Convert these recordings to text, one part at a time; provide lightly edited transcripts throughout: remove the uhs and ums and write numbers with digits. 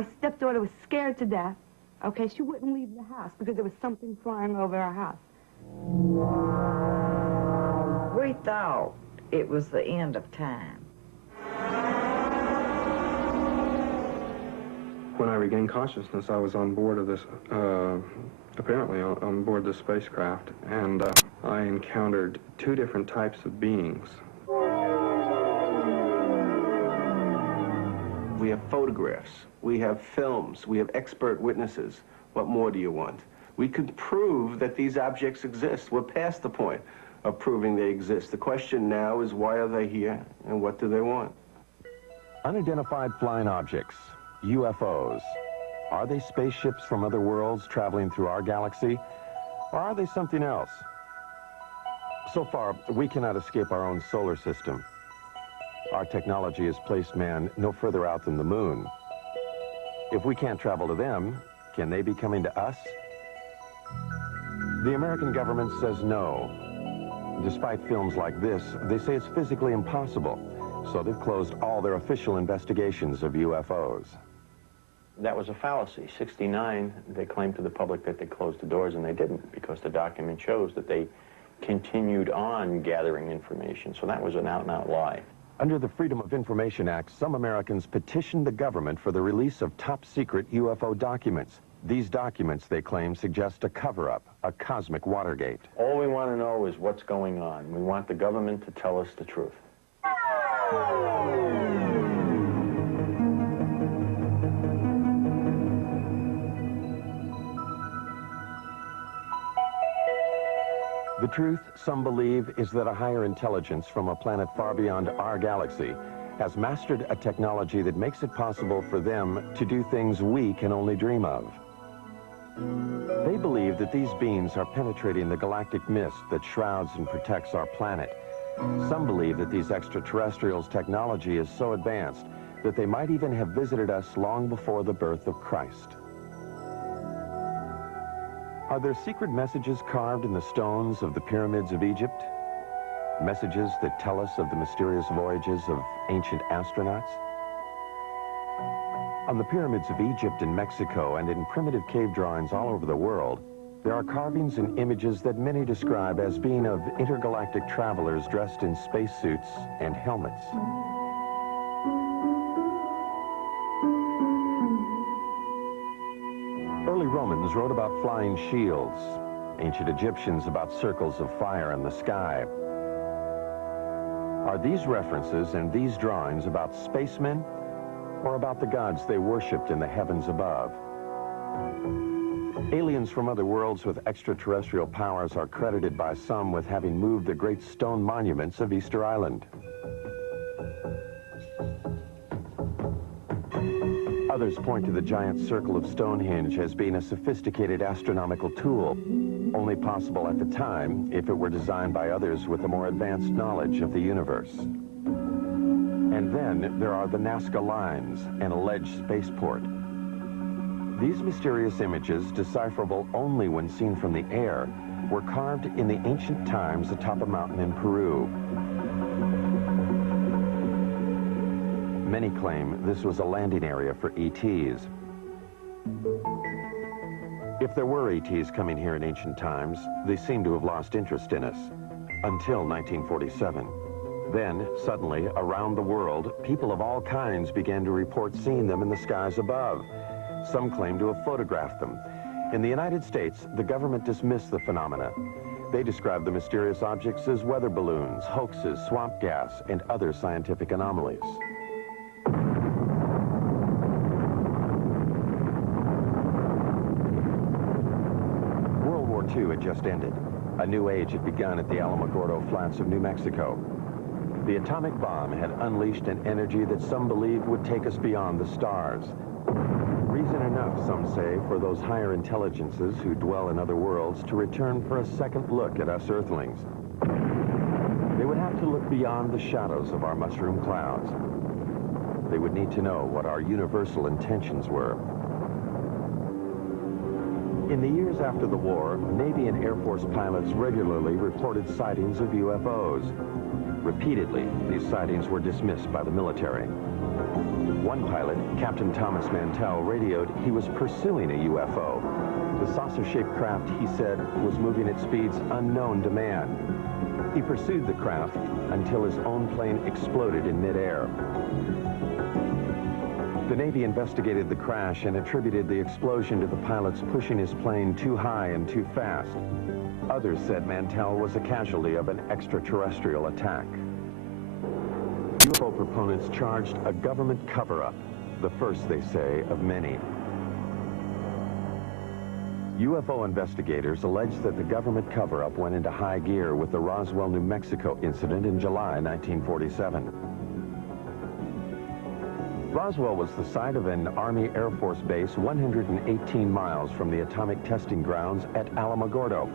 My stepdaughter was scared to death. Okay, she wouldn't leave the house because there was something flying over our house. We thought it was the end of time. When I regained consciousness, I was on board of this, apparently on board the spacecraft, and I encountered two different types of beings. We have photographs, we have films, we have expert witnesses. What more do you want? We could prove that these objects exist. We're past the point of proving they exist. The question now is, why are they here and what do they want? Unidentified flying objects, UFOs. Are they spaceships from other worlds traveling through our galaxy? Or are they something else? So far, we cannot escape our own solar system. Our technology has placed man no further out than the moon. If we can't travel to them, can they be coming to us? The American government says no. Despite films like this, they say it's physically impossible, so they've closed all their official investigations of UFOs. That was a fallacy. 69, they claimed to the public that they closed the doors, and they didn't, because the document shows that they continued on gathering information. So that was an out-and-out lie. Under the Freedom of Information Act, some Americans petitioned the government for the release of top-secret UFO documents. These documents, they claim, suggest a cover-up, a cosmic Watergate. All we want to know is what's going on. We want the government to tell us the truth. The truth, some believe, is that a higher intelligence from a planet far beyond our galaxy has mastered a technology that makes it possible for them to do things we can only dream of. They believe that these beings are penetrating the galactic mist that shrouds and protects our planet. Some believe that these extraterrestrials' technology is so advanced that they might even have visited us long before the birth of Christ. Are there secret messages carved in the stones of the pyramids of Egypt? Messages that tell us of the mysterious voyages of ancient astronauts? On the pyramids of Egypt and Mexico and in primitive cave drawings all over the world, there are carvings and images that many describe as being of intergalactic travelers dressed in spacesuits and helmets. Early Romans wrote about flying shields, ancient Egyptians about circles of fire in the sky. Are these references and these drawings about spacemen or about the gods they worshipped in the heavens above? Aliens from other worlds with extraterrestrial powers are credited by some with having moved the great stone monuments of Easter Island. Others point to the giant circle of Stonehenge as being a sophisticated astronomical tool, only possible at the time if it were designed by others with a more advanced knowledge of the universe. And then there are the Nazca Lines, an alleged spaceport. These mysterious images, decipherable only when seen from the air, were carved in the ancient times atop a mountain in Peru. Many claim this was a landing area for ETs. If there were ETs coming here in ancient times, they seem to have lost interest in us, until 1947. Then, suddenly, around the world, people of all kinds began to report seeing them in the skies above. Some claim to have photographed them. In the United States, the government dismissed the phenomena. They described the mysterious objects as weather balloons, hoaxes, swamp gas, and other scientific anomalies. World War II had just ended. A new age had begun at the Alamogordo Flats of New Mexico. The atomic bomb had unleashed an energy that some believed would take us beyond the stars. Reason enough, some say, for those higher intelligences who dwell in other worlds to return for a second look at us Earthlings. They would have to look beyond the shadows of our mushroom clouds. They would need to know what our universal intentions were. In the years after the war, Navy and Air Force pilots regularly reported sightings of UFOs. Repeatedly, these sightings were dismissed by the military. One pilot, Captain Thomas Mantell, radioed he was pursuing a UFO. The saucer-shaped craft, he said, was moving at speeds unknown to man. He pursued the craft until his own plane exploded in midair. The Navy investigated the crash and attributed the explosion to the pilots pushing his plane too high and too fast. Others said Mantell was a casualty of an extraterrestrial attack. UFO proponents charged a government cover-up, the first, they say, of many. UFO investigators allege that the government cover-up went into high gear with the Roswell, New Mexico incident in July 1947. Roswell was the site of an Army Air Force base 118 miles from the atomic testing grounds at Alamogordo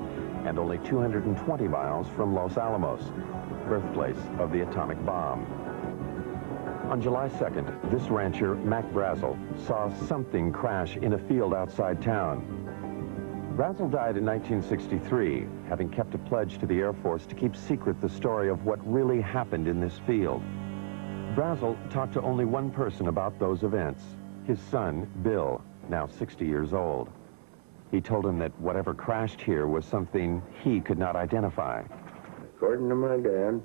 and only 220 miles from Los Alamos, birthplace of the atomic bomb. On July 2nd, this rancher, Mac Brazel, saw something crash in a field outside town. Brazel died in 1963, having kept a pledge to the Air Force to keep secret the story of what really happened in this field. Brazel talked to only one person about those events, his son, Bill, now 60 years old. He told him that whatever crashed here was something he could not identify. According to my dad,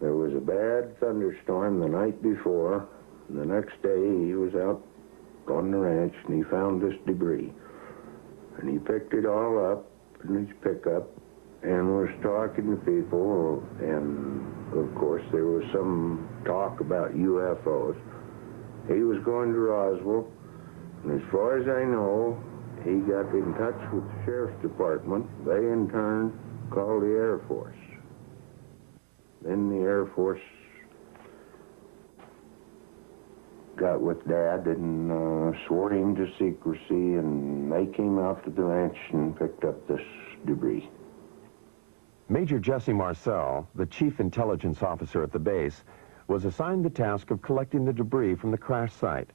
there was a bad thunderstorm the night before. The next day, he was out on the ranch, and he found this debris. And he picked it all up in his pickup and was talking to people, and of course there was some talk about UFOs. He was going to Roswell, and as far as I know, he got in touch with the Sheriff's Department. They in turn called the Air Force. Then the Air Force got with Dad and swore him to secrecy, and they came out to the ranch and picked up this debris. Major Jesse Marcel, the chief intelligence officer at the base, was assigned the task of collecting the debris from the crash site.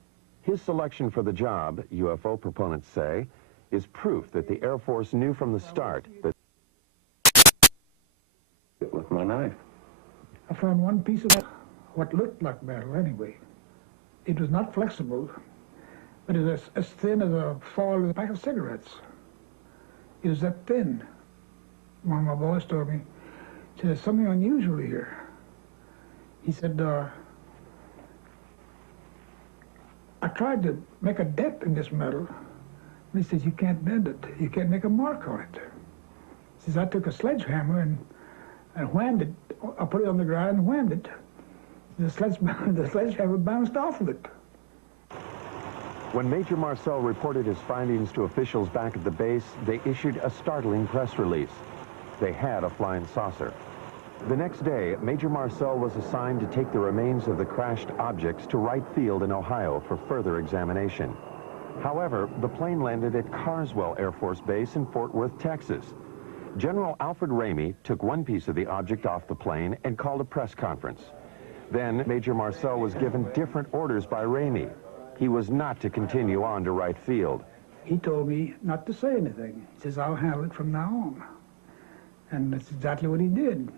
His selection for the job, UFO proponents say, is proof that the Air Force knew from the start that... With my knife. I found one piece of what looked like metal anyway. It was not flexible, but it was as thin as a foil in a pack of cigarettes. It was that thin. One of my boys told me, he said, there's something unusual here. He said, I tried to make a dent in this metal, and he says, you can't bend it. You can't make a mark on it. He says, I took a sledgehammer and whammed it. I put it on the ground and whammed it. The sledgehammer bounced off of it. When Major Marcel reported his findings to officials back at the base, they issued a startling press release. They had a flying saucer. The next day, Major Marcel was assigned to take the remains of the crashed objects to Wright Field in Ohio for further examination. However, the plane landed at Carswell Air Force Base in Fort Worth, Texas. General Alfred Ramey took one piece of the object off the plane and called a press conference. Then, Major Marcel was given different orders by Ramey. He was not to continue on to Wright Field. He told me not to say anything. He says, I'll handle it from now on. And that's exactly what he did.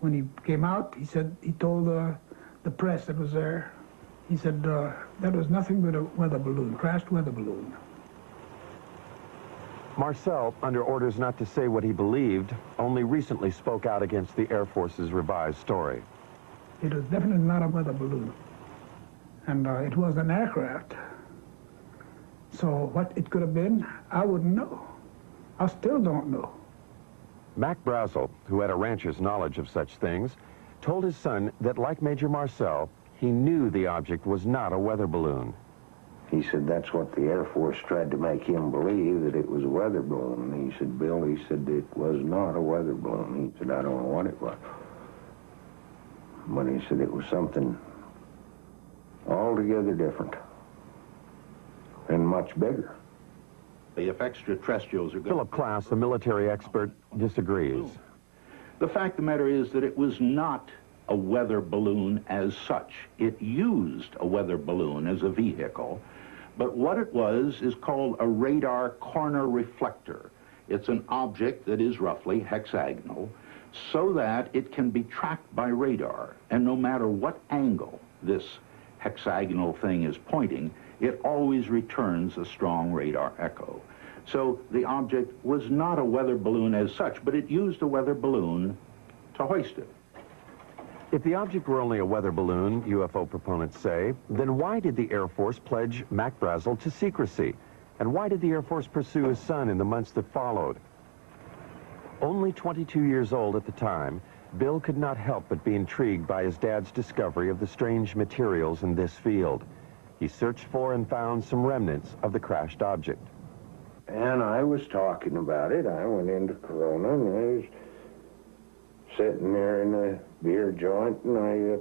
When he came out, he said, he told the press that was there, he said, that was nothing but a weather balloon, crashed weather balloon. Marcel, under orders not to say what he believed, only recently spoke out against the Air Force's revised story. It was definitely not a weather balloon. And it was an aircraft. So what it could have been, I wouldn't know. I still don't know. Mac Brazel, who had a rancher's knowledge of such things, told his son that, like Major Marcel, he knew the object was not a weather balloon. He said that's what the Air Force tried to make him believe, that it was a weather balloon. And he said, Bill, he said it was not a weather balloon. He said, I don't know what it was. But he said it was something altogether different and much bigger. If extraterrestrials are good. Philip Klass, a military expert, disagrees. The fact of the matter is that it was not a weather balloon as such. It used a weather balloon as a vehicle, But what it was is called a radar corner reflector. It's an object that is roughly hexagonal so that it can be tracked by radar. And no matter what angle this hexagonal thing is pointing, it always returns a strong radar echo. So the object was not a weather balloon as such, but it used a weather balloon to hoist it. If the object were only a weather balloon, UFO proponents say, then why did the Air Force pledge Mac Brazel to secrecy? And why did the Air Force pursue his son in the months that followed? Only 22 years old at the time, Bill could not help but be intrigued by his dad's discovery of the strange materials in this field. He searched for and found some remnants of the crashed object. And I was talking about it. I went into Corona, and I was sitting there in a beer joint, and of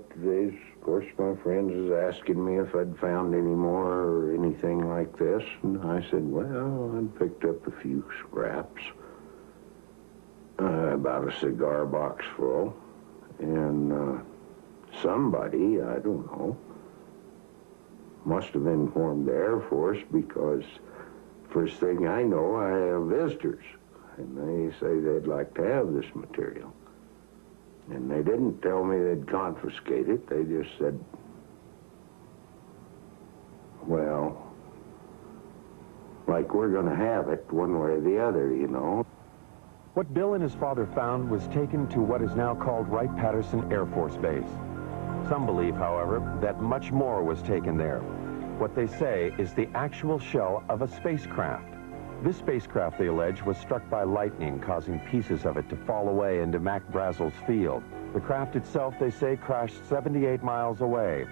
course, my friends was asking me if I'd found any more or anything like this, and I said, well, I'd picked up a few scraps, about a cigar box full, and somebody, I don't know, must have informed the Air Force, because first thing I know, I have visitors, and they say they'd like to have this material. And they didn't tell me they'd confiscate it. They just said, well, like we're going to have it one way or the other, you know. What Bill and his father found was taken to what is now called Wright-Patterson Air Force Base. Some believe, however, that much more was taken there. What they say is the actual shell of a spacecraft. This spacecraft, they allege, was struck by lightning, causing pieces of it to fall away into Mac Brazel's field. The craft itself, they say, crashed 78 miles away.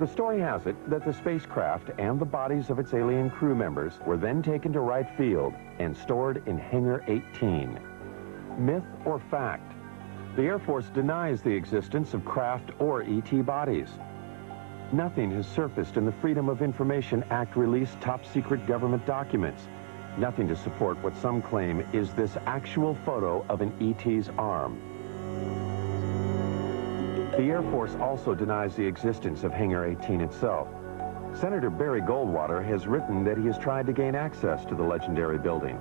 The story has it that the spacecraft and the bodies of its alien crew members were then taken to Wright Field and stored in Hangar 18. Myth or fact? The Air Force denies the existence of craft or ET bodies. Nothing has surfaced in the Freedom of Information Act released top-secret government documents. Nothing to support what some claim is this actual photo of an ET's arm. The Air Force also denies the existence of Hangar 18 itself. Senator Barry Goldwater has written that he has tried to gain access to the legendary building.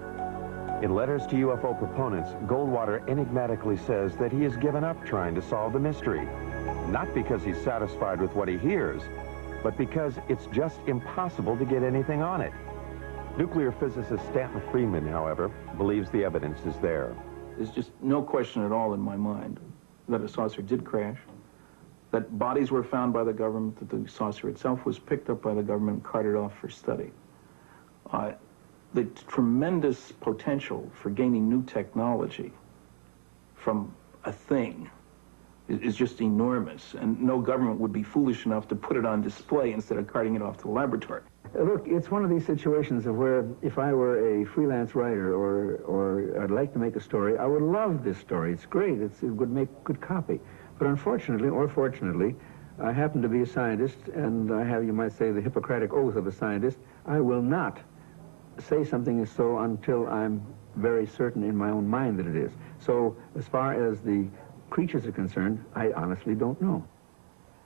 In letters to UFO proponents, Goldwater enigmatically says that he has given up trying to solve the mystery. Not because he's satisfied with what he hears, but because it's just impossible to get anything on it. Nuclear physicist Stanton Friedman, however, believes the evidence is there. There's just no question at all in my mind that a saucer did crash, that bodies were found by the government, that the saucer itself was picked up by the government and carted off for study. The tremendous potential for gaining new technology from a thing is just enormous, and no government would be foolish enough to put it on display instead of carting it off to the laboratory. Look, it's one of these situations of where if I were a freelance writer or I'd like to make a story, I would love this story. It's great. It would make good copy. But unfortunately, or fortunately, I happen to be a scientist, and I have, you might say, the Hippocratic oath of a scientist. I will not say something is so until I'm very certain in my own mind that it is. So as far as the creatures are concerned, I honestly don't know.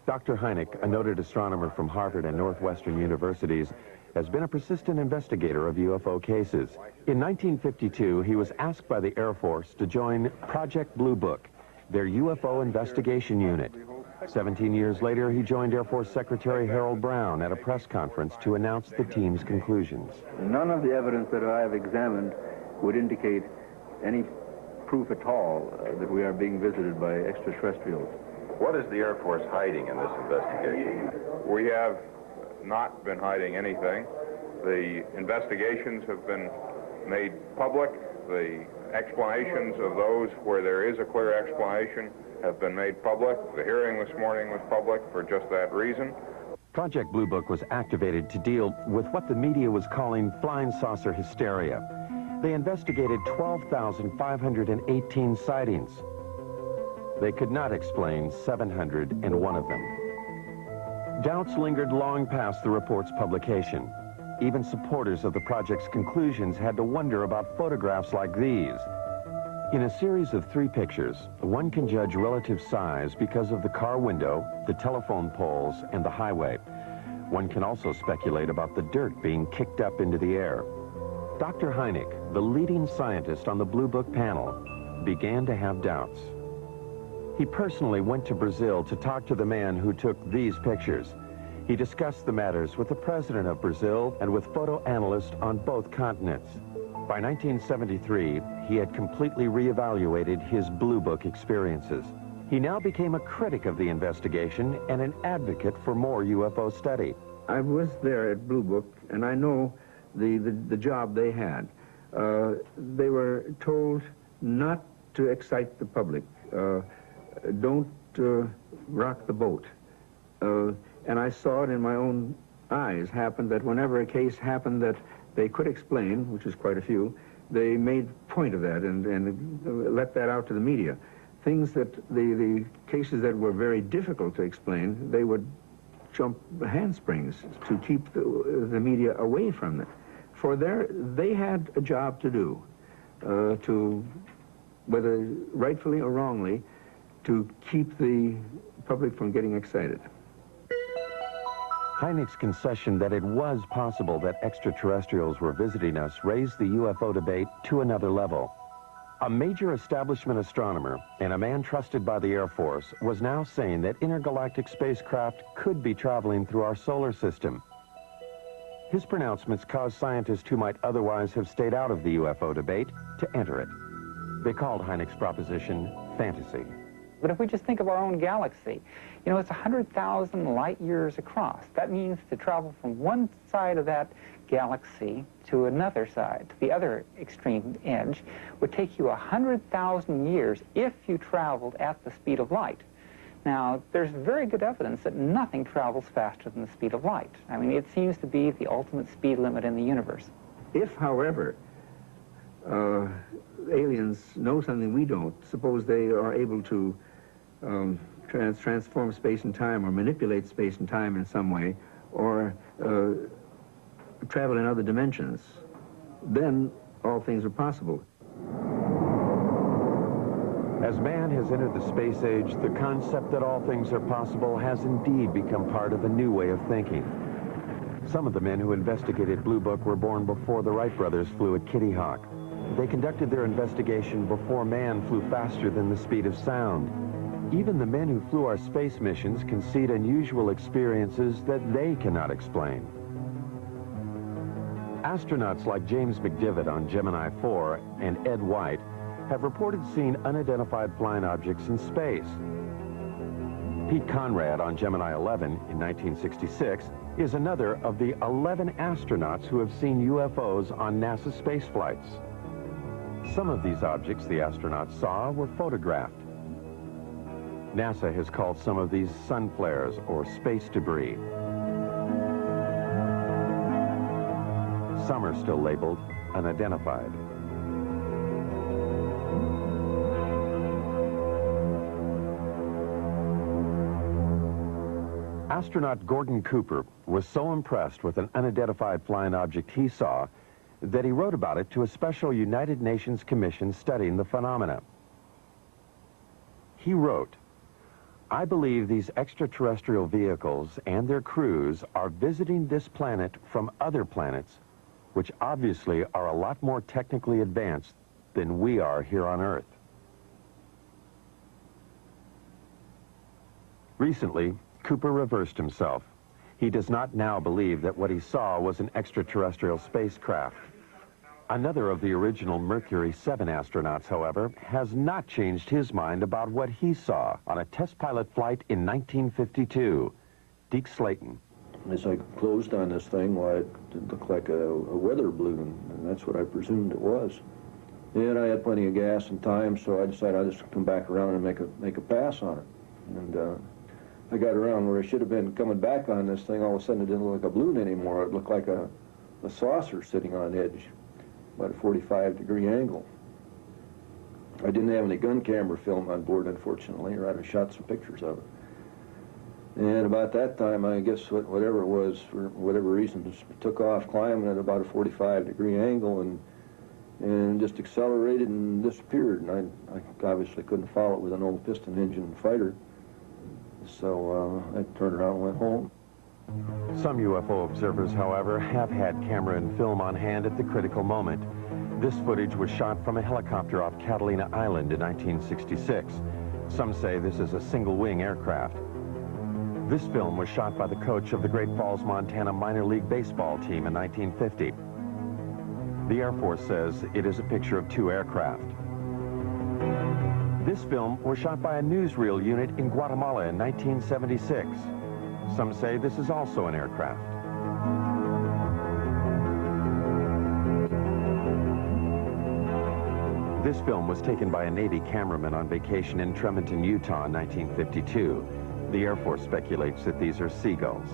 Dr. Hynek, a noted astronomer from Harvard and Northwestern universities, has been a persistent investigator of UFO cases. In 1952, he was asked by the Air Force to join Project Blue Book, their UFO investigation unit. 17 years later, he joined Air Force Secretary Harold Brown at a press conference to announce the team's conclusions. None of the evidence that I have examined would indicate any proof at all that we are being visited by extraterrestrials. What is the Air Force hiding in this investigation? We have not been hiding anything. The investigations have been made public. The explanations of those where there is a clear explanation have been made public. The hearing this morning was public for just that reason. Project Blue Book was activated to deal with what the media was calling flying saucer hysteria. They investigated 12,518 sightings. They could not explain 701 of them. Doubts lingered long past the report's publication. Even supporters of the project's conclusions had to wonder about photographs like these. In a series of 3 pictures, one can judge relative size because of the car window, the telephone poles, and the highway. One can also speculate about the dirt being kicked up into the air. Dr. Hynek, the leading scientist on the Blue Book panel, began to have doubts. He personally went to Brazil to talk to the man who took these pictures. He discussed the matters with the president of Brazil and with photo analysts on both continents. By 1973, he had completely reevaluated his Blue Book experiences. He now became a critic of the investigation and an advocate for more UFO study. I was there at Blue Book, and I know the job they had. They were told not to excite the public. Don't rock the boat. And I saw it in my own eyes happen that whenever a case happened that they could explain, which is quite a few, they made point of that and let that out to the media. Things that the cases that were very difficult to explain, they would jump handsprings to keep the media away from it. For they had a job to do, to, whether rightfully or wrongly, to keep the public from getting excited. Hynek's concession that it was possible that extraterrestrials were visiting us raised the UFO debate to another level. A major establishment astronomer and a man trusted by the Air Force was now saying that intergalactic spacecraft could be traveling through our solar system. His pronouncements caused scientists who might otherwise have stayed out of the UFO debate to enter it. They called Hynek's proposition fantasy. But if we just think of our own galaxy, you know, it's 100,000 light years across. That means to travel from one side of that galaxy to another side, to the other extreme edge, would take you 100,000 years if you traveled at the speed of light. Now, there's very good evidence that nothing travels faster than the speed of light. I mean, it seems to be the ultimate speed limit in the universe. If, however, aliens know something we don't, suppose they are able to transform space and time or manipulate space and time in some way, or travel in other dimensions, then all things are possible. As man has entered the space age, the concept that all things are possible has indeed become part of a new way of thinking. Some of the men who investigated Blue Book were born before the Wright brothers flew at Kitty Hawk. They conducted their investigation before man flew faster than the speed of sound. Even the men who flew our space missions concede unusual experiences that they cannot explain. Astronauts like James McDivitt on Gemini 4 and Ed White have reported seeing unidentified flying objects in space. Pete Conrad on Gemini 11 in 1966 is another of the 11 astronauts who have seen UFOs on NASA space flights. Some of these objects the astronauts saw were photographed. NASA has called some of these sun flares or space debris. Some are still labeled unidentified. Astronaut Gordon Cooper was so impressed with an unidentified flying object he saw that he wrote about it to a special United Nations commission studying the phenomena. He wrote, "I believe these extraterrestrial vehicles and their crews are visiting this planet from other planets, which obviously are a lot more technically advanced than we are here on Earth." Recently, Cooper reversed himself. He does not now believe that what he saw was an extraterrestrial spacecraft. Another of the original Mercury 7 astronauts, however, has not changed his mind about what he saw on a test pilot flight in 1952. Deke Slayton. As I closed on this thing, well, it looked like a weather balloon, and that's what I presumed it was. And I had plenty of gas and time, so I decided I'd just come back around and make a pass on it. And I got around where I should have been coming back on this thing. All of a sudden, it didn't look like a balloon anymore. It looked like a saucer sitting on edge, about a 45-degree angle. I didn't have any gun camera film on board, unfortunately, or I'd have shot some pictures of it. And about that time, I guess whatever it was, for whatever reason, just took off climbing at about a 45-degree angle and just accelerated and disappeared. And I obviously couldn't follow it with an old piston engine fighter. So I turned around and went home. Some UFO observers, however, have had camera and film on hand at the critical moment. This footage was shot from a helicopter off Catalina Island in 1966. Some say this is a single-wing aircraft. This film was shot by the coach of the Great Falls, Montana minor league baseball team in 1950. The Air Force says it is a picture of two aircraft. This film was shot by a newsreel unit in Guatemala in 1976. Some say this is also an aircraft. This film was taken by a Navy cameraman on vacation in Tremonton, Utah in 1952. The Air Force speculates that these are seagulls.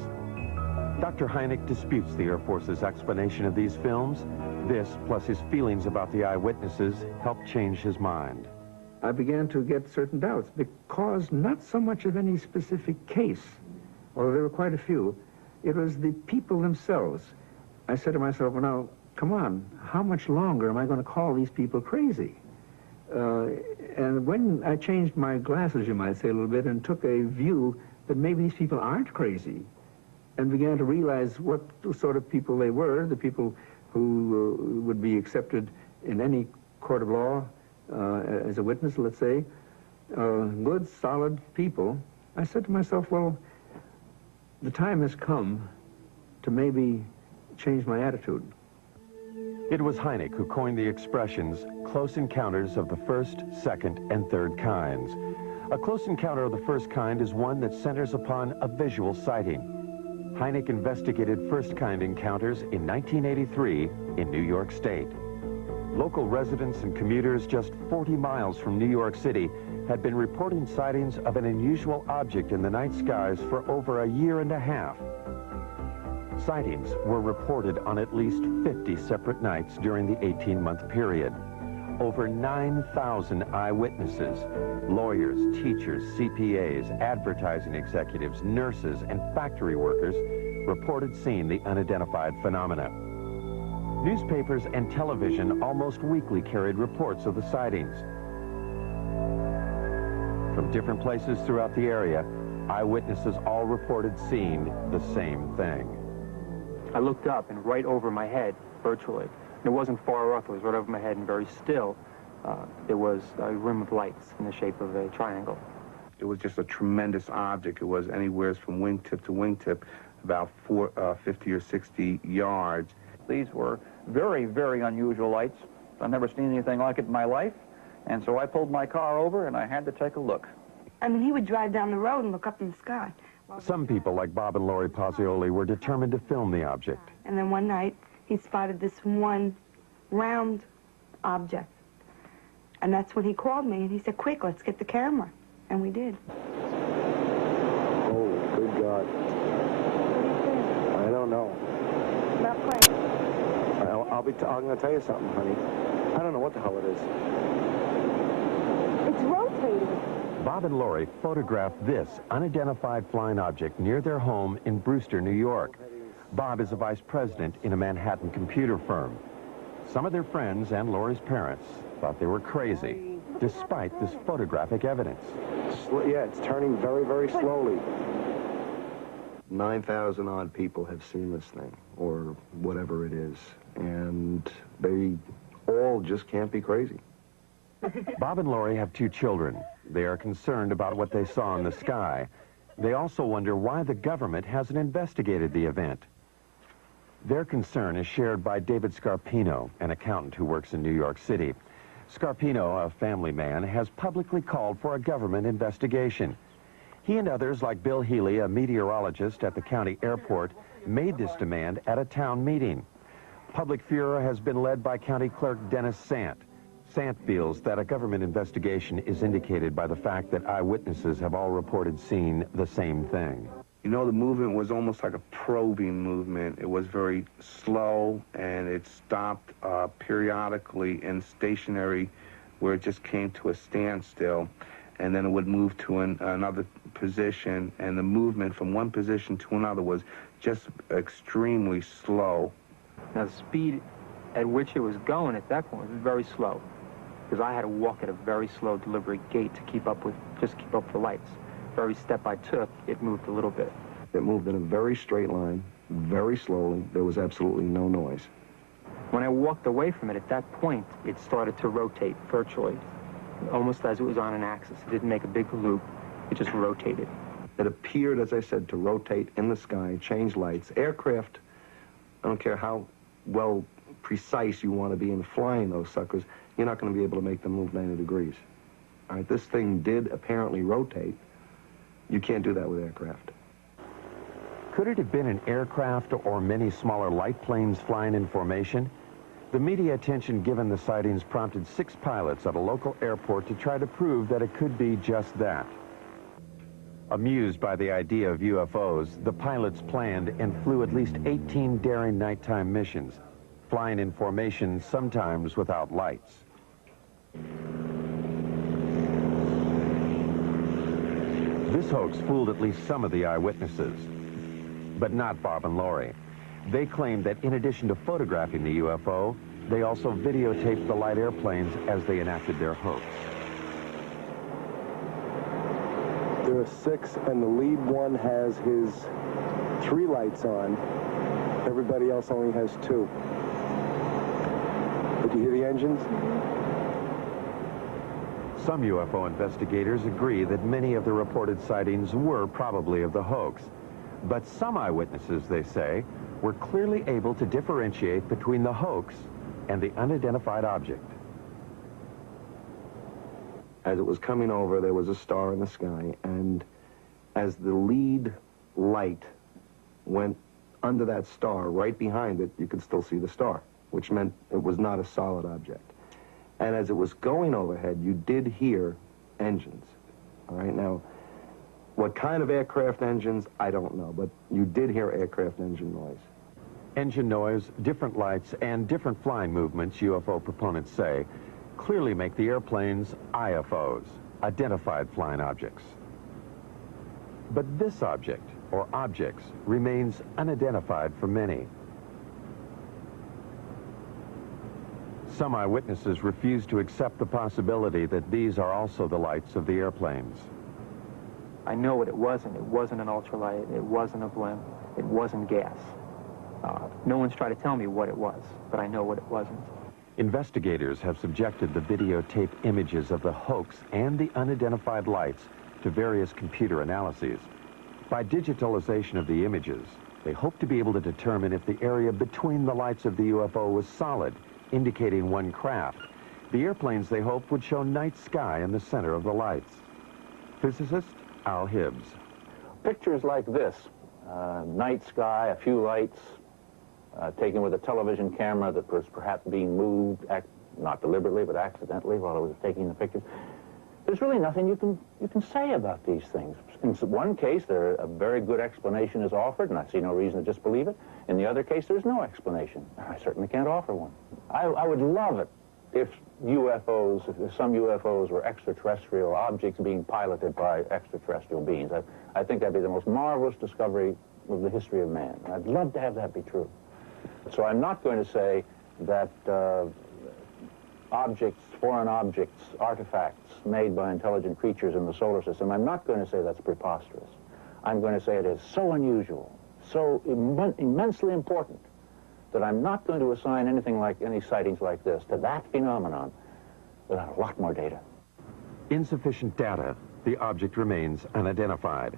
Dr. Hynek disputes the Air Force's explanation of these films. This, plus his feelings about the eyewitnesses, helped change his mind. I began to get certain doubts because not so much of any specific case, although there were quite a few, it was the people themselves. I said to myself, well, now, come on, how much longer am I going to call these people crazy? And when I changed my glasses, you might say, a little bit, and took a view that maybe these people aren't crazy, and began to realize what sort of people they were, the people who would be accepted in any court of law as a witness, let's say, good, solid people, I said to myself, well, the time has come to maybe change my attitude. It was Hynek who coined the expressions close encounters of the first, second, and third kinds. A close encounter of the first kind is one that centers upon a visual sighting. Hynek investigated first-kind encounters in 1983 in New York State. Local residents and commuters just 40 miles from New York City had been reporting sightings of an unusual object in the night skies for over a year and a half. Sightings were reported on at least 50 separate nights during the 18-month period. Over 9,000 eyewitnesses, lawyers, teachers, CPAs, advertising executives, nurses, and factory workers reported seeing the unidentified phenomena. Newspapers and television almost weekly carried reports of the sightings. From different places throughout the area, eyewitnesses all reported seeing the same thing. I looked up, and right over my head, virtually, and it wasn't far off, it was right over my head and very still, there was a rim of lights in the shape of a triangle. It was just a tremendous object. It was anywhere from wingtip to wingtip, about 50 or 60 yards. These were very, very unusual lights. I've never seen anything like it in my life, and so I pulled my car over and I had to take a look. I mean, he would drive down the road and look up in the sky. Some people, like Bob and Lori Pozzioli, were determined to film the object. And then one night, he spotted this one round object. And that's when he called me, and he said, quick, let's get the camera. And we did. Oh, good God. I don't know. Not playing. I'm going to tell you something, honey. I don't know what the hell it is. It's rotating. Bob and Lori photographed this unidentified flying object near their home in Brewster, New York. Bob is a vice president in a Manhattan computer firm. Some of their friends and Lori's parents thought they were crazy, despite this photographic evidence. Yeah, it's turning very, very slowly. 9,000 odd people have seen this thing, or whatever it is, and they all just can't be crazy. Bob and Lori have 2 children. They are concerned about what they saw in the sky. They also wonder why the government hasn't investigated the event. Their concern is shared by David Scarpino, an accountant who works in New York City. Scarpino, a family man, has publicly called for a government investigation. He and others, like Bill Healy, a meteorologist at the county airport, made this demand at a town meeting. Public furor has been led by County Clerk Dennis Sant. Sant feels that a government investigation is indicated by the fact that eyewitnesses have all reported seeing the same thing. You know, the movement was almost like a probing movement. It was very slow, and it stopped periodically and stationary, where it just came to a standstill, and then it would move to another position, and the movement from one position to another was just extremely slow. Now, the speed at which it was going at that point was very slow, because I had to walk at a very slow, deliberate gait to keep up with the lights. For every step I took, it moved a little bit. It moved in a very straight line, very slowly. There was absolutely no noise. When I walked away from it, at that point, it started to rotate virtually, almost as it was on an axis. It didn't make a big loop. It just rotated. It appeared, as I said, to rotate in the sky, change lights. Aircraft, I don't care how well precise you want to be in flying those suckers, you're not going to be able to make them move 90 degrees. All right, this thing did apparently rotate. You can't do that with aircraft. Could it have been an aircraft or many smaller light planes flying in formation? The media attention given the sightings prompted 6 pilots at a local airport to try to prove that it could be just that. Amused by the idea of UFOs, the pilots planned and flew at least 18 daring nighttime missions, flying in formation, sometimes without lights. This hoax fooled at least some of the eyewitnesses, but not Bob and Lori. They claimed that in addition to photographing the UFO, they also videotaped the light airplanes as they enacted their hoax. There are 6, and the lead one has his 3 lights on. Everybody else only has 2. Did you hear the engines? Some UFO investigators agree that many of the reported sightings were probably of the hoax. But some eyewitnesses, they say, were clearly able to differentiate between the hoax and the unidentified object. As it was coming over, there was a star in the sky, and as the lead light went under that star, right behind it, you could still see the star, which meant it was not a solid object. And as it was going overhead, you did hear engines. All right, now, what kind of aircraft engines, I don't know, but you did hear aircraft engine noise. Engine noise, different lights, and different flying movements, UFO proponents say, clearly make the airplanes IFOs, identified flying objects. But this object, or objects, remains unidentified for many. Some eyewitnesses refuse to accept the possibility that these are also the lights of the airplanes. I know what it wasn't. It wasn't an ultralight. It wasn't a blimp. It wasn't gas. No one's tried to tell me what it was, but I know what it wasn't. Investigators have subjected the videotape images of the hoax and the unidentified lights to various computer analyses. By digitalization of the images, they hope to be able to determine if the area between the lights of the UFO was solid, indicating one craft. The airplanes, they hope, would show night sky in the center of the lights. Physicist Al Hibbs. Pictures like this, night sky, a few lights, taken with a television camera that was perhaps being moved, not deliberately, but accidentally while I was taking the pictures. There's really nothing you can say about these things. In one case, a very good explanation is offered, and I see no reason to disbelieve it. In the other case, there's no explanation. I certainly can't offer one. I would love it if some UFOs were extraterrestrial objects being piloted by extraterrestrial beings. I think that'd be the most marvelous discovery of the history of man. I'd love to have that be true. So I'm not going to say that foreign objects, artifacts made by intelligent creatures in the solar system, I'm not going to say that's preposterous. I'm going to say it is so unusual, so immensely important, that I'm not going to assign any sightings like this to that phenomenon without a lot more data. Insufficient data, the object remains unidentified.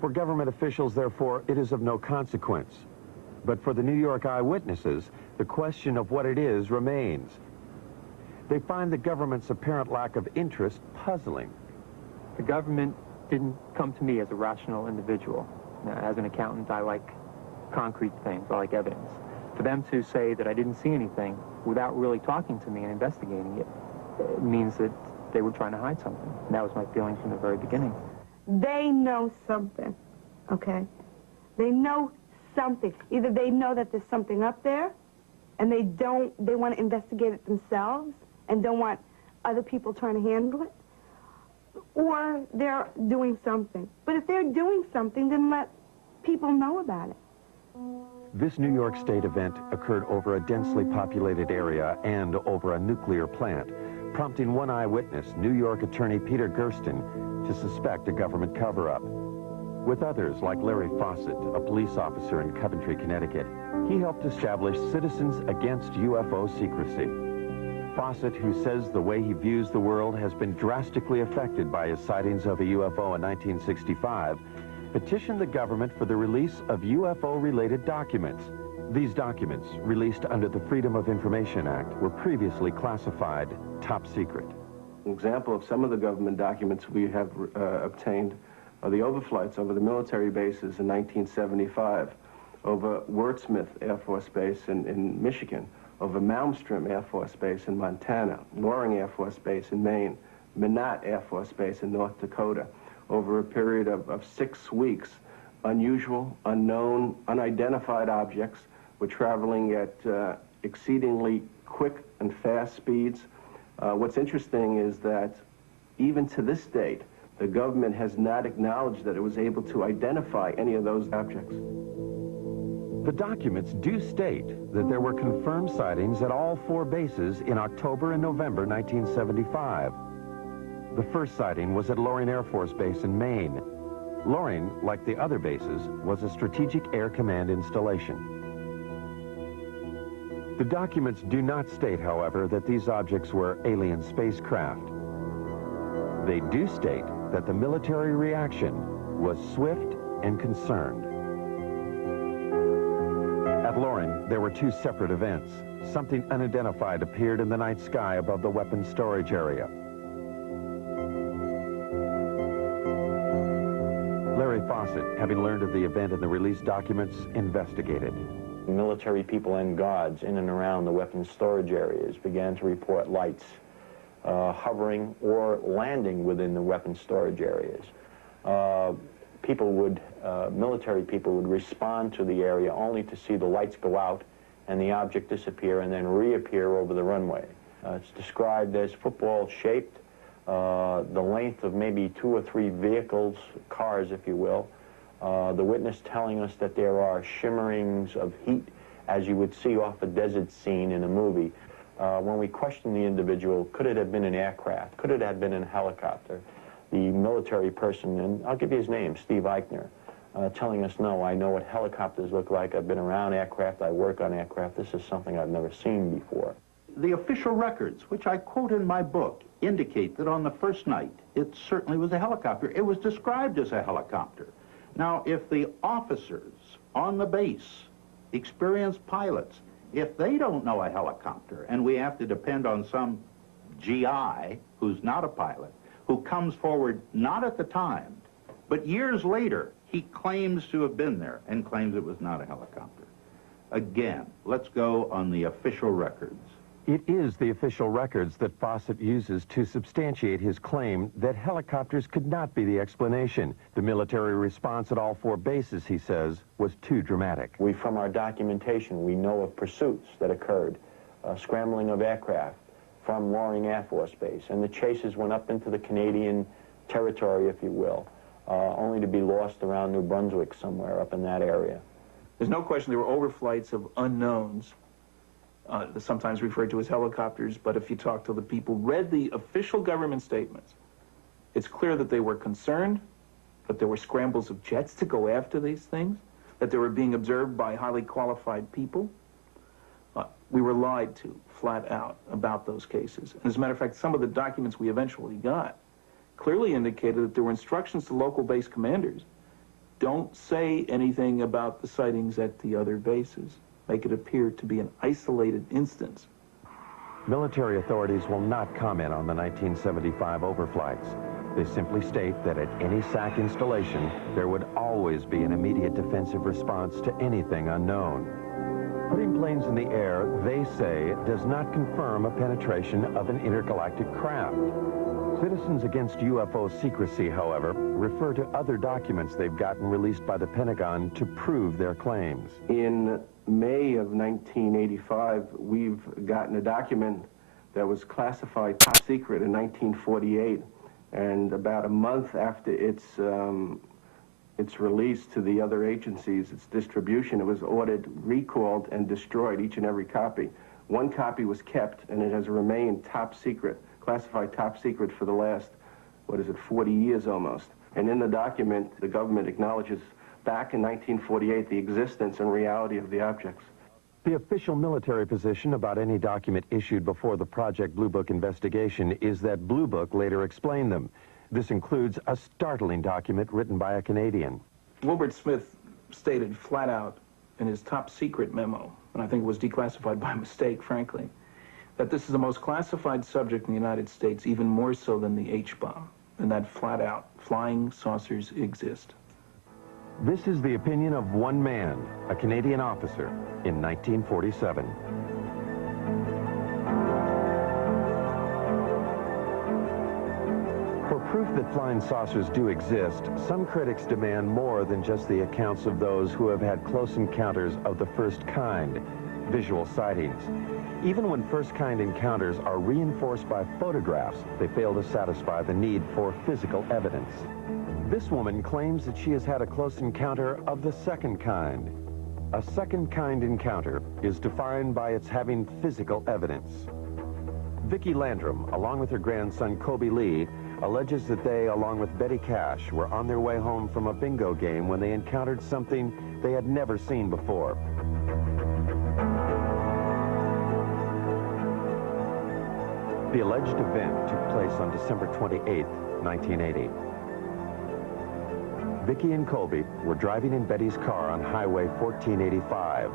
For government officials, therefore, it is of no consequence. But for the New York eyewitnesses, the question of what it is remains. They find the government's apparent lack of interest puzzling. The government didn't come to me as a rational individual. As an accountant, I like concrete things. I like evidence. For them to say that I didn't see anything without really talking to me and investigating it means that they were trying to hide something. And that was my feeling from the very beginning. They know something, okay? They know something. Either they know that there's something up there, and they want to investigate it themselves and don't want other people trying to handle it, or they're doing something. But if they're doing something, then let people know about it. This New York State event occurred over a densely populated area and over a nuclear plant, prompting one eyewitness, New York attorney Peter Gersten, to suspect a government cover-up. With others like Larry Fawcett, a police officer in Coventry, Connecticut, he helped establish Citizens Against UFO Secrecy. Fawcett, who says the way he views the world has been drastically affected by his sightings of a UFO in 1965, petitioned the government for the release of UFO-related documents. These documents, released under the Freedom of Information Act, were previously classified top secret. An example of some of the government documents we have obtained are the overflights over the military bases in 1975, over Wurtsmith Air Force Base in Michigan, over Malmstrom Air Force Base in Montana, Loring Air Force Base in Maine, Minot Air Force Base in North Dakota. Over a period of 6 weeks, unusual, unknown, unidentified objects were traveling at exceedingly quick and fast speeds. What's interesting is that even to this date, the government has not acknowledged that it was able to identify any of those objects. The documents do state that there were confirmed sightings at all 4 bases in October and November 1975. The first sighting was at Loring Air Force Base in Maine. Loring, like the other bases, was a Strategic Air Command installation. The documents do not state, however, that these objects were alien spacecraft. They do state that the military reaction was swift and concerned. At Loring, there were 2 separate events. Something unidentified appeared in the night sky above the weapons storage area. Larry Fawcett, having learned of the event in the released documents, investigated. Military people and guards in and around the weapons storage areas began to report lights hovering or landing within the weapons storage areas. Military people would respond to the area only to see the lights go out and the object disappear and then reappear over the runway. It's described as football-shaped, the length of maybe 2 or 3 vehicles, cars, if you will. The witness telling us that there are shimmerings of heat as you would see off a desert scene in a movie. When we questioned the individual, could it have been an aircraft? Could it have been a helicopter? The military person, and I'll give you his name, Steve Eichner, telling us, no, I know what helicopters look like. I've been around aircraft. I work on aircraft. This is something I've never seen before. The official records, which I quote in my book, indicate that on the first night, it certainly was a helicopter. It was described as a helicopter. Now, if the officers on the base, experienced pilots, if they don't know a helicopter, and we have to depend on some GI who's not a pilot, who comes forward not at the time, but years later, he claims to have been there and claims it was not a helicopter. Again, let's go on the official records. It is the official records that Fawcett uses to substantiate his claim that helicopters could not be the explanation. The military response at all 4 bases, he says, was too dramatic. From our documentation, we know of pursuits that occurred, scrambling of aircraft from Loring Air Force Base, and the chases went up into the Canadian territory, if you will, only to be lost around New Brunswick somewhere up in that area. There's no question there were overflights of unknowns, sometimes referred to as helicopters, but if you talk to the people, read the official government statements, it's clear that they were concerned, that there were scrambles of jets to go after these things, that they were being observed by highly qualified people. We were lied to, flat out, about those cases. And as a matter of fact, some of the documents we eventually got clearly indicated that there were instructions to local base commanders. Don't say anything about the sightings at the other bases. Make it appear to be an isolated instance. Military authorities will not comment on the 1975 overflights. They simply state that at any SAC installation, there would always be an immediate defensive response to anything unknown. Putting planes in the air, they say, does not confirm a penetration of an intergalactic craft. Citizens Against UFO Secrecy, however, refer to other documents they've gotten released by the Pentagon to prove their claims. In May of 1985, we've gotten a document that was classified top secret in 1948, and about a month after its release to the other agencies, its distribution, it was ordered, recalled, and destroyed, each and every copy. One copy was kept, and it has remained top secret, classified top secret for the last, 40 years almost. And in the document, the government acknowledges back in 1948 the existence and reality of the objects. The official military position about any document issued before the Project Blue Book investigation is that Blue Book later explained them. This includes a startling document written by a Canadian. Wilbert Smith stated flat out in his top secret memo, and I think it was declassified by mistake, frankly, that this is the most classified subject in the United States, even more so than the H-bomb, and that flat out, flying saucers exist. This is the opinion of one man, a Canadian officer, in 1947. For proof that flying saucers do exist, some critics demand more than just the accounts of those who have had close encounters of the first kind, visual sightings. Even when first-kind encounters are reinforced by photographs, they fail to satisfy the need for physical evidence. This woman claims that she has had a close encounter of the second kind. A second-kind encounter is defined by its having physical evidence. Vicki Landrum, along with her grandson Kobe Lee, alleges that they, along with Betty Cash, were on their way home from a bingo game when they encountered something they had never seen before. The alleged event took place on December 28, 1980. Vicki and Colby were driving in Betty's car on Highway 1485,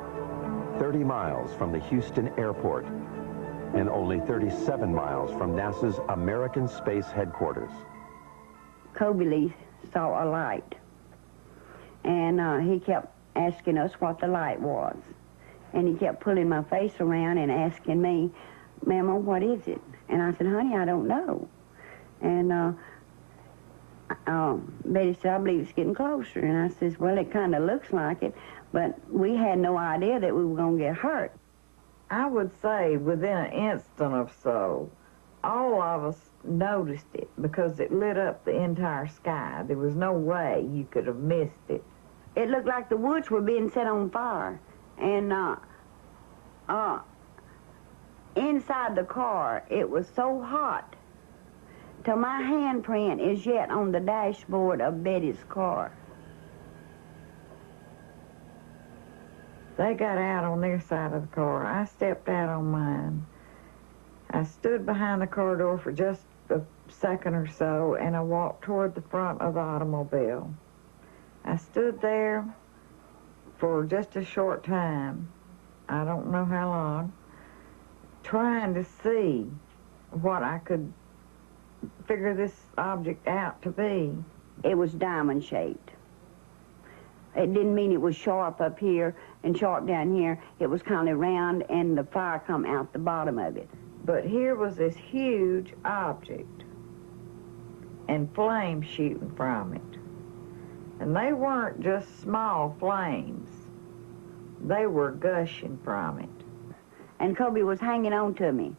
30 miles from the Houston airport, and only 37 miles from NASA's American Space Headquarters. Kobe Lee saw a light, and he kept asking us what the light was. And he kept pulling my face around and asking me, "Mama, what is it?" And I said, "Honey, I don't know." And Betty said, "I believe it's getting closer." And I says, "Well, it kind of looks like it," but we had no idea that we were going to get hurt. I would say within an instant or so, all of us noticed it because it lit up the entire sky. There was no way you could have missed it. It looked like the woods were being set on fire. And inside the car, it was so hot till my handprint is yet on the dashboard of Betty's car. They got out on their side of the car. I stepped out on mine. I stood behind the car door for just a second or so, and I walked toward the front of the automobile. I stood there for just a short time, I don't know how long, trying to see what I could figure this object out to be. It was diamond-shaped. It didn't mean it was sharp up here and sharp down here. It was kind of round, and the fire come out the bottom of it. But here was this huge object and flames shooting from it. And they weren't just small flames. They were gushing from it. And Kobe was hanging on to me.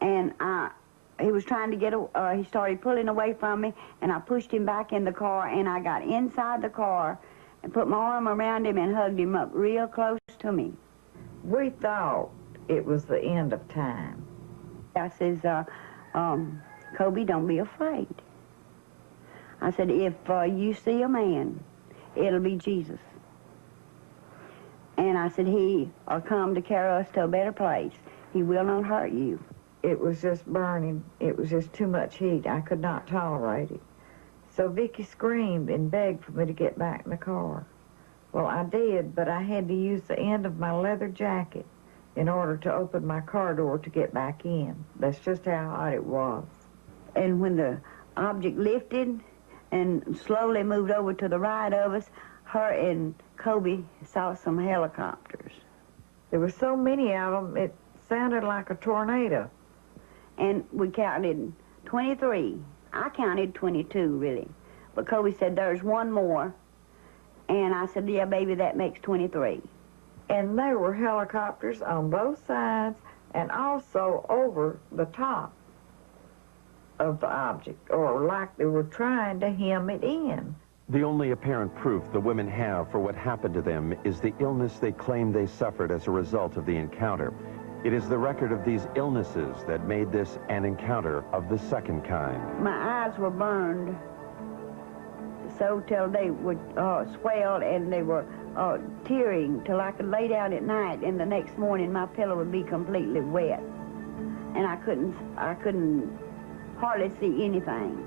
And he was trying to get, he started pulling away from me, and I pushed him back in the car, and I got inside the car and put my arm around him and hugged him up real close to me. We thought it was the end of time. I says, Kobe, don't be afraid. I said, if you see a man, it'll be Jesus. And I said, he'll come to carry us to a better place. He will not hurt you. It was just burning. It was just too much heat. I could not tolerate it. So Vicki screamed and begged for me to get back in the car. Well, I did, but I had to use the end of my leather jacket in order to open my car door to get back in. That's just how hot it was. And when the object lifted and slowly moved over to the right of us, her and Kobe saw some helicopters. There were so many of them, it sounded like a tornado. And we counted 23. I counted 22, really. But Kobe said, there's one more. And I said, yeah, baby, that makes 23. And there were helicopters on both sides and also over the top of the object, or like they were trying to hem it in. The only apparent proof the women have for what happened to them is the illness they claim they suffered as a result of the encounter. It is the record of these illnesses that made this an encounter of the second kind. My eyes were burned so till they would swell and they were tearing till I could lay down at night, and the next morning my pillow would be completely wet, and I couldn't hardly see anything.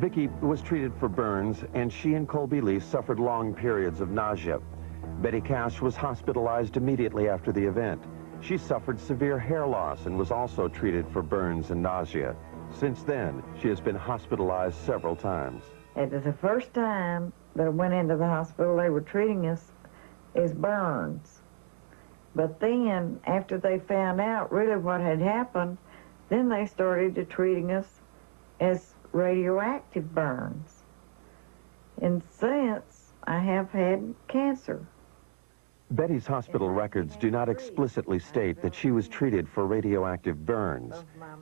Vicki was treated for burns, and she and Colby Lee suffered long periods of nausea. Betty Cash was hospitalized immediately after the event. She suffered severe hair loss and was also treated for burns and nausea. Since then, she has been hospitalized several times. It was the first time that I went into the hospital, they were treating us as burns. But then, after they found out really what had happened, then they started treating us as radioactive burns. And since, I have had cancer. Betty's hospital records do not explicitly state that she was treated for radioactive burns.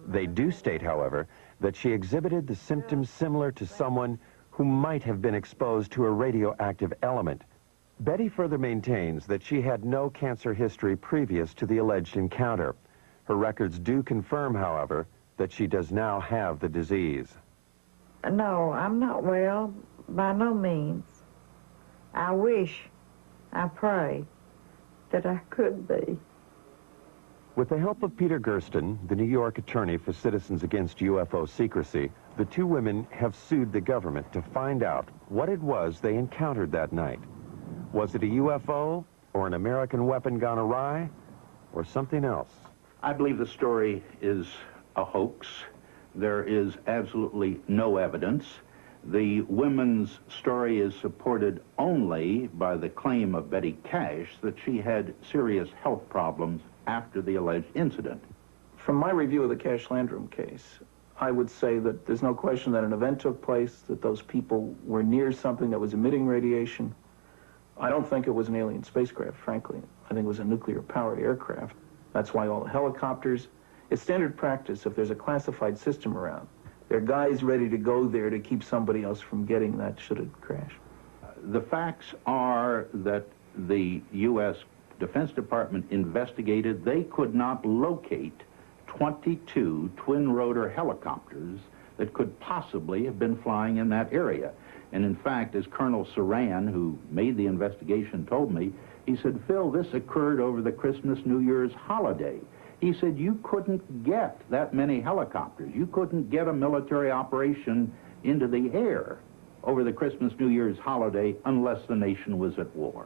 They do state, however, that she exhibited the symptoms similar to someone who might have been exposed to a radioactive element. Betty further maintains that she had no cancer history previous to the alleged encounter. Her records do confirm, however, that she does now have the disease. No, I'm not well, by no means. I wish, I pray, that I could be. With the help of Peter Gersten, the New York attorney for Citizens Against UFO Secrecy, the two women have sued the government to find out what it was they encountered that night. Was it a UFO, or an American weapon gone awry, or something else? I believe the story is a hoax. There is absolutely no evidence. The women's story is supported only by the claim of Betty Cash that she had serious health problems after the alleged incident. From my review of the Cash Landrum case, I would say that there's no question that an event took place, that those people were near something that was emitting radiation. I don't think it was an alien spacecraft, frankly. I think it was a nuclear-powered aircraft. That's why all the helicopters, it's standard practice if there's a classified system around. There are guys ready to go there to keep somebody else from getting that should it crash. The facts are that the U.S. Defense Department investigated. They could not locate 22 twin-rotor helicopters that could possibly have been flying in that area. And in fact, as Colonel Cern, who made the investigation, told me, he said, Phil, this occurred over the Christmas-New Year's holiday. He said, you couldn't get that many helicopters. You couldn't get a military operation into the air over the Christmas-New Year's holiday unless the nation was at war.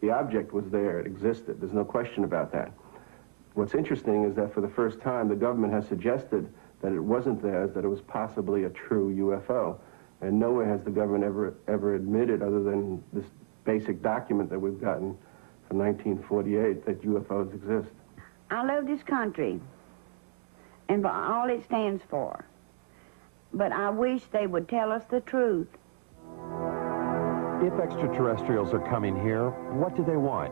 The object was there. It existed. There's no question about that. What's interesting is that for the first time, the government has suggested that it wasn't theirs, that it was possibly a true UFO. And nowhere has the government ever admitted, other than this basic document that we've gotten from 1948, that UFOs exist. I love this country and for all it stands for, but I wish they would tell us the truth. If extraterrestrials are coming here, what do they want?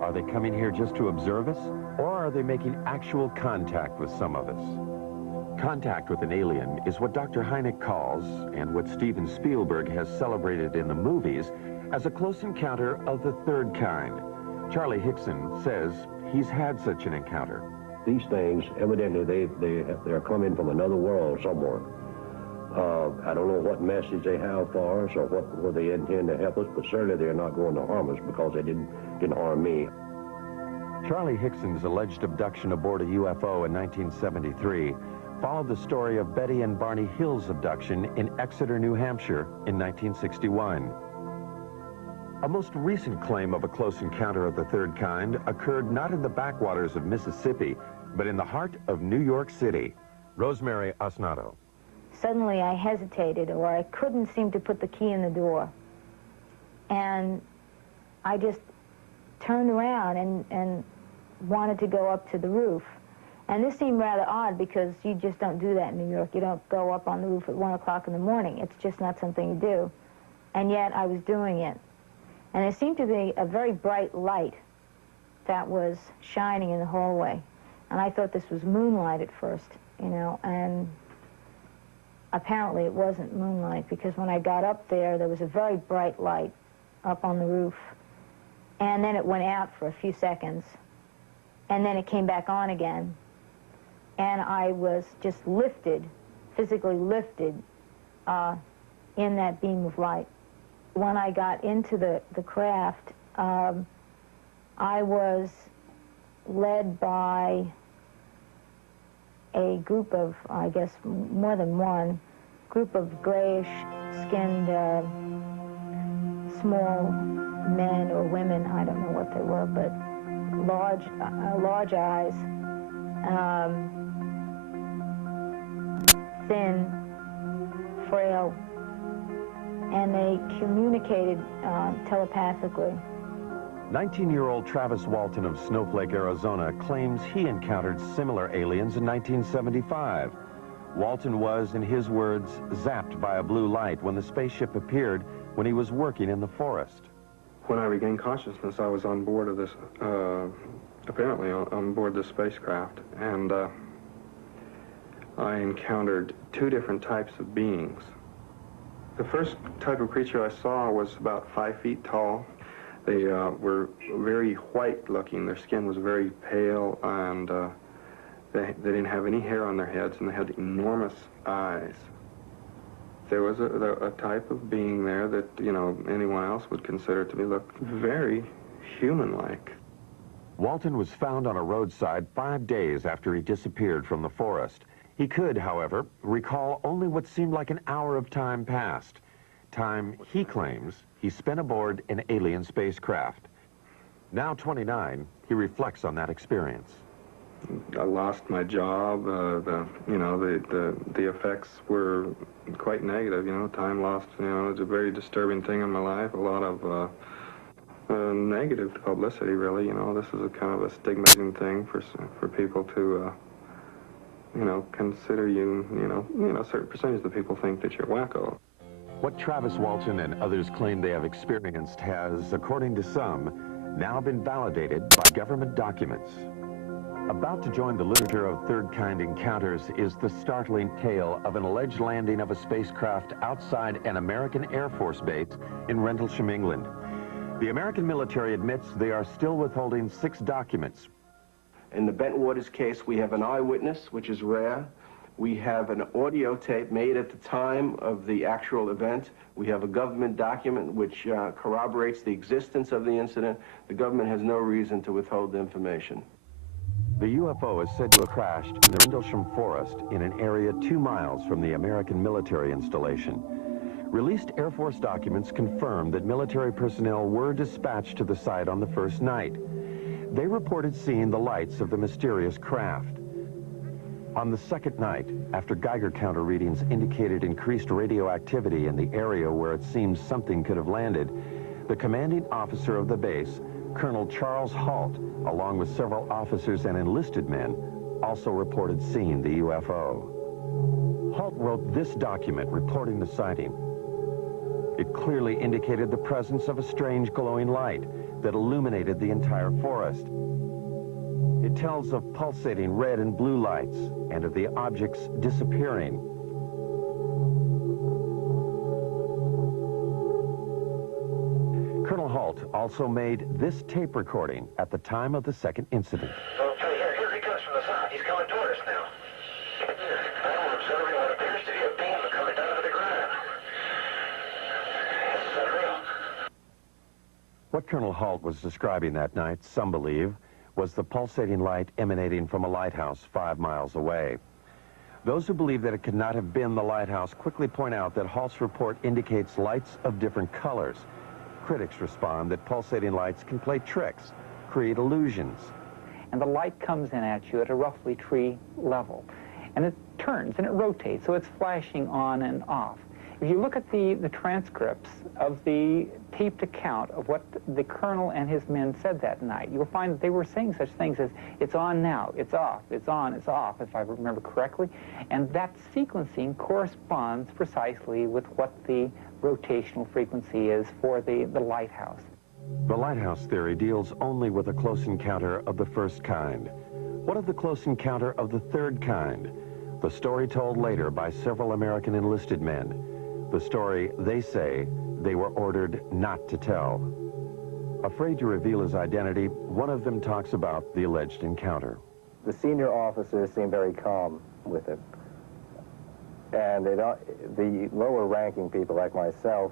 Are they coming here just to observe us, or are they making actual contact with some of us? Contact with an alien is what Dr. Hynek calls, and what Steven Spielberg has celebrated in the movies, as a close encounter of the third kind. Charlie Hickson says he's had such an encounter. These things, evidently, they're coming from another world somewhere. I don't know what message they have for us or what they intend to help us, but certainly they're not going to harm us because they didn't harm me. Charlie Hickson's alleged abduction aboard a UFO in 1973 followed the story of Betty and Barney Hill's abduction in Exeter, New Hampshire in 1961. A most recent claim of a close encounter of the third kind occurred not in the backwaters of Mississippi, but in the heart of New York City. Rosemary Osnato. Suddenly I hesitated, or I couldn't seem to put the key in the door. And I just turned around and wanted to go up to the roof. And this seemed rather odd because you just don't do that in New York. You don't go up on the roof at 1 o'clock in the morning. It's just not something you do. And yet I was doing it. And there seemed to be a very bright light that was shining in the hallway. And I thought this was moonlight at first, you know, and apparently it wasn't moonlight because when I got up there, there was a very bright light up on the roof. And then it went out for a few seconds. And then it came back on again. And I was just lifted, physically lifted, in that beam of light. When I got into the craft, I was led by a group of, I guess, more than one, group of grayish-skinned, small men or women, I don't know what they were, but large eyes, thin, frail, and they communicated telepathically. 19-year-old Travis Walton of Snowflake, Arizona, claims he encountered similar aliens in 1975. Walton was, in his words, zapped by a blue light when the spaceship appeared when he was working in the forest. When I regained consciousness, I was on board of this, apparently on board this spacecraft, and I encountered two different types of beings. The first type of creature I saw was about 5 feet tall. They were very white-looking. Their skin was very pale, and they didn't have any hair on their heads, and they had enormous eyes. There was a type of being there that, you know, anyone else would consider to be look very human-like. Walton was found on a roadside 5 days after he disappeared from the forest. He could, however, recall only what seemed like an hour of time passed. Time, he claims, he spent aboard an alien spacecraft. Now 29, he reflects on that experience. I lost my job. The effects were quite negative. You know, time lost. You know, it's a very disturbing thing in my life. A lot of negative publicity, really. You know, this is a kind of a stigmatizing thing for people to, you know, consider you. You know, a certain percentage of the people think that you're wacko. What Travis Walton and others claim they have experienced has, according to some, now been validated by government documents. About to join the literature of third-kind encounters is the startling tale of an alleged landing of a spacecraft outside an American Air Force base in Rendlesham, England. The American military admits they are still withholding 6 documents. In the Bentwaters case, we have an eyewitness, which is rare. We have an audio tape made at the time of the actual event. We have a government document which corroborates the existence of the incident. The government has no reason to withhold the information. The UFO is said to have crashed in the Rendlesham Forest in an area 2 miles from the American military installation. Released Air Force documents confirm that military personnel were dispatched to the site on the first night. They reported seeing the lights of the mysterious craft. On the second night, after Geiger counter readings indicated increased radioactivity in the area where it seems something could have landed, the commanding officer of the base, Colonel Charles Halt, along with several officers and enlisted men, also reported seeing the UFO. Halt wrote this document reporting the sighting. It clearly indicated the presence of a strange glowing light that illuminated the entire forest. It tells of pulsating red and blue lights and of the objects disappearing. Colonel Halt also made this tape recording at the time of the second incident. Okay, here he comes from the south. He's coming toward us now. Down observing what appears to be a beam coming down to the ground. This is unreal. What Colonel Halt was describing that night, some believe, was the pulsating light emanating from a lighthouse 5 miles away. Those who believe that it could not have been the lighthouse quickly point out that Halt's report indicates lights of different colors. Critics respond that pulsating lights can play tricks, create illusions. And the light comes in at you at a roughly tree level. And it turns and it rotates, so it's flashing on and off. If you look at the transcripts of the taped account of what the colonel and his men said that night, you'll find that they were saying such things as, it's on now, it's off, it's on, it's off, if I remember correctly. And that sequencing corresponds precisely with what the rotational frequency is for the lighthouse. The lighthouse theory deals only with a close encounter of the first kind. What of the close encounter of the third kind? The story told later by several American enlisted men. The story, they say, they were ordered not to tell. Afraid to reveal his identity, one of them talks about the alleged encounter. The senior officers seem very calm with it. And the lower-ranking people like myself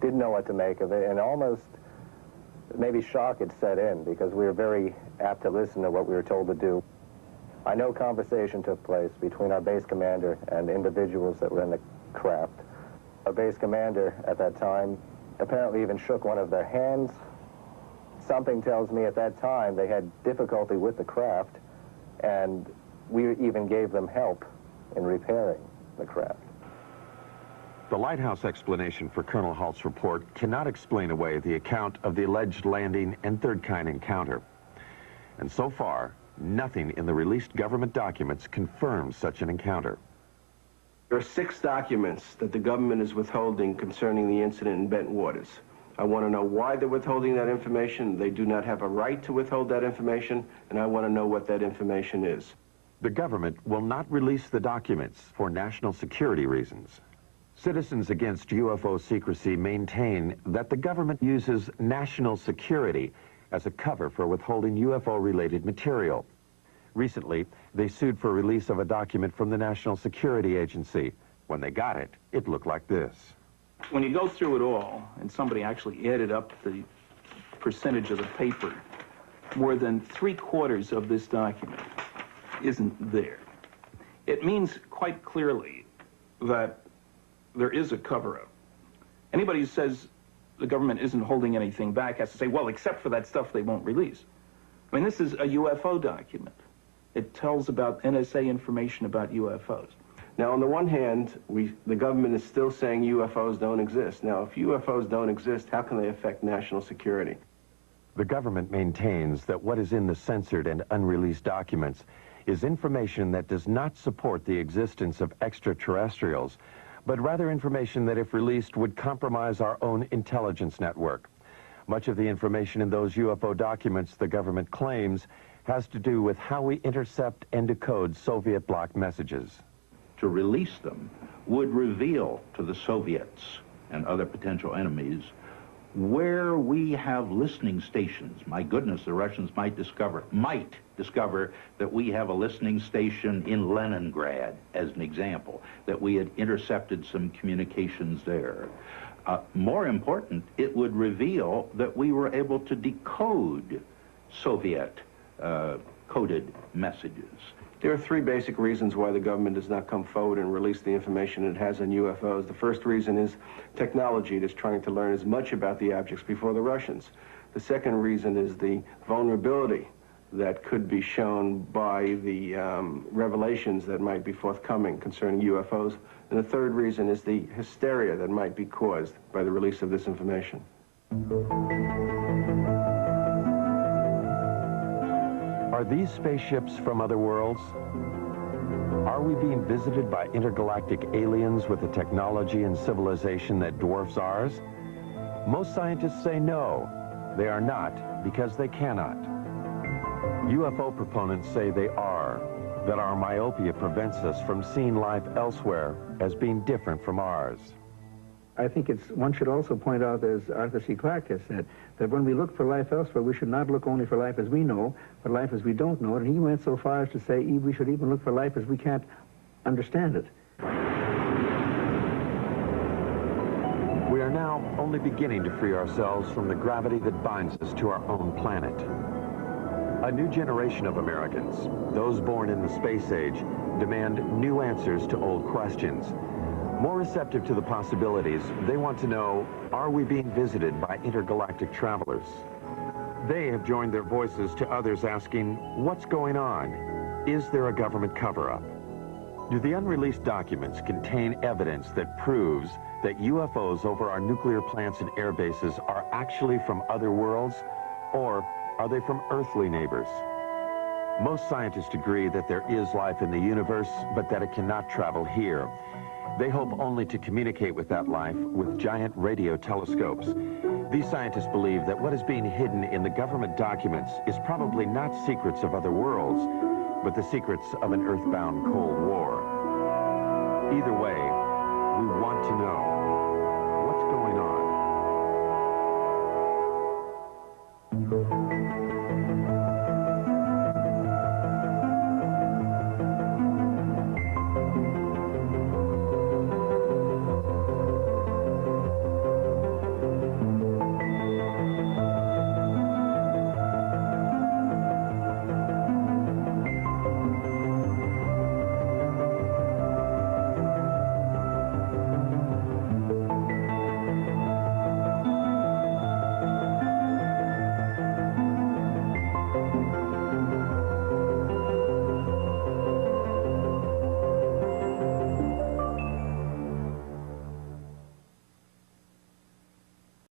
didn't know what to make of it, and almost maybe shock had set in because we were very apt to listen to what we were told to do. I know conversation took place between our base commander and individuals that were in the craft. Our base commander at that time apparently even shook one of their hands. Something tells me at that time they had difficulty with the craft, and we even gave them help in repairing the craft. The lighthouse explanation for Colonel Halt's report cannot explain away the account of the alleged landing and third-kind encounter. And so far, nothing in the released government documents confirms such an encounter. There are 6 documents that the government is withholding concerning the incident in Bent Waters. I want to know why they're withholding that information. They do not have a right to withhold that information, and I want to know what that information is. The government will not release the documents for national security reasons. Citizens Against UFO Secrecy maintain that the government uses national security as a cover for withholding UFO-related material. Recently, they sued for release of a document from the National Security Agency. When they got it, it looked like this. When you go through it all, and somebody actually added up the percentage of the paper, more than 3/4 of this document isn't there. It means quite clearly that there is a cover-up. Anybody who says the government isn't holding anything back has to say, well, except for that stuff they won't release. I mean, this is a UFO document. It tells about NSA information about UFOs. Now, on the one hand, the government is still saying UFOs don't exist. Now, if UFOs don't exist, how can they affect national security? The government maintains that what is in the censored and unreleased documents is information that does not support the existence of extraterrestrials, but rather information that, if released, would compromise our own intelligence network. Much of the information in those UFO documents, the government claims, has to do with how we intercept and decode Soviet bloc messages. To release them would reveal to the Soviets and other potential enemies where we have listening stations. My goodness, the Russians might discover that we have a listening station in Leningrad, as an example, that we had intercepted some communications there. More important, it would reveal that we were able to decode Soviet coded messages. There are 3 basic reasons why the government does not come forward and release the information it has on UFOs. The first reason is technology. It is trying to learn as much about the objects before the Russians. The second reason is the vulnerability that could be shown by the revelations that might be forthcoming concerning UFOs. And the third reason is the hysteria that might be caused by the release of this information. Are these spaceships from other worlds? Are we being visited by intergalactic aliens with a technology and civilization that dwarfs ours? Most scientists say no, they are not, because they cannot. UFO proponents say they are, that our myopia prevents us from seeing life elsewhere as being different from ours. I think one should also point out, as Arthur C. Clarke has said, that when we look for life elsewhere, we should not look only for life as we know, but life as we don't know. And he went so far as to say we should even look for life as we can't understand it. We are now only beginning to free ourselves from the gravity that binds us to our own planet. A new generation of Americans, those born in the space age, demand new answers to old questions. More receptive to the possibilities, they want to know, are we being visited by intergalactic travelers? They have joined their voices to others asking, what's going on? Is there a government cover-up? Do the unreleased documents contain evidence that proves that UFOs over our nuclear plants and air bases are actually from other worlds, or are they from earthly neighbors? Most scientists agree that there is life in the universe, but that it cannot travel here. They hope only to communicate with that life with giant radio telescopes. These scientists believe that what is being hidden in the government documents is probably not secrets of other worlds, but the secrets of an earthbound Cold War. Either way, we want to know.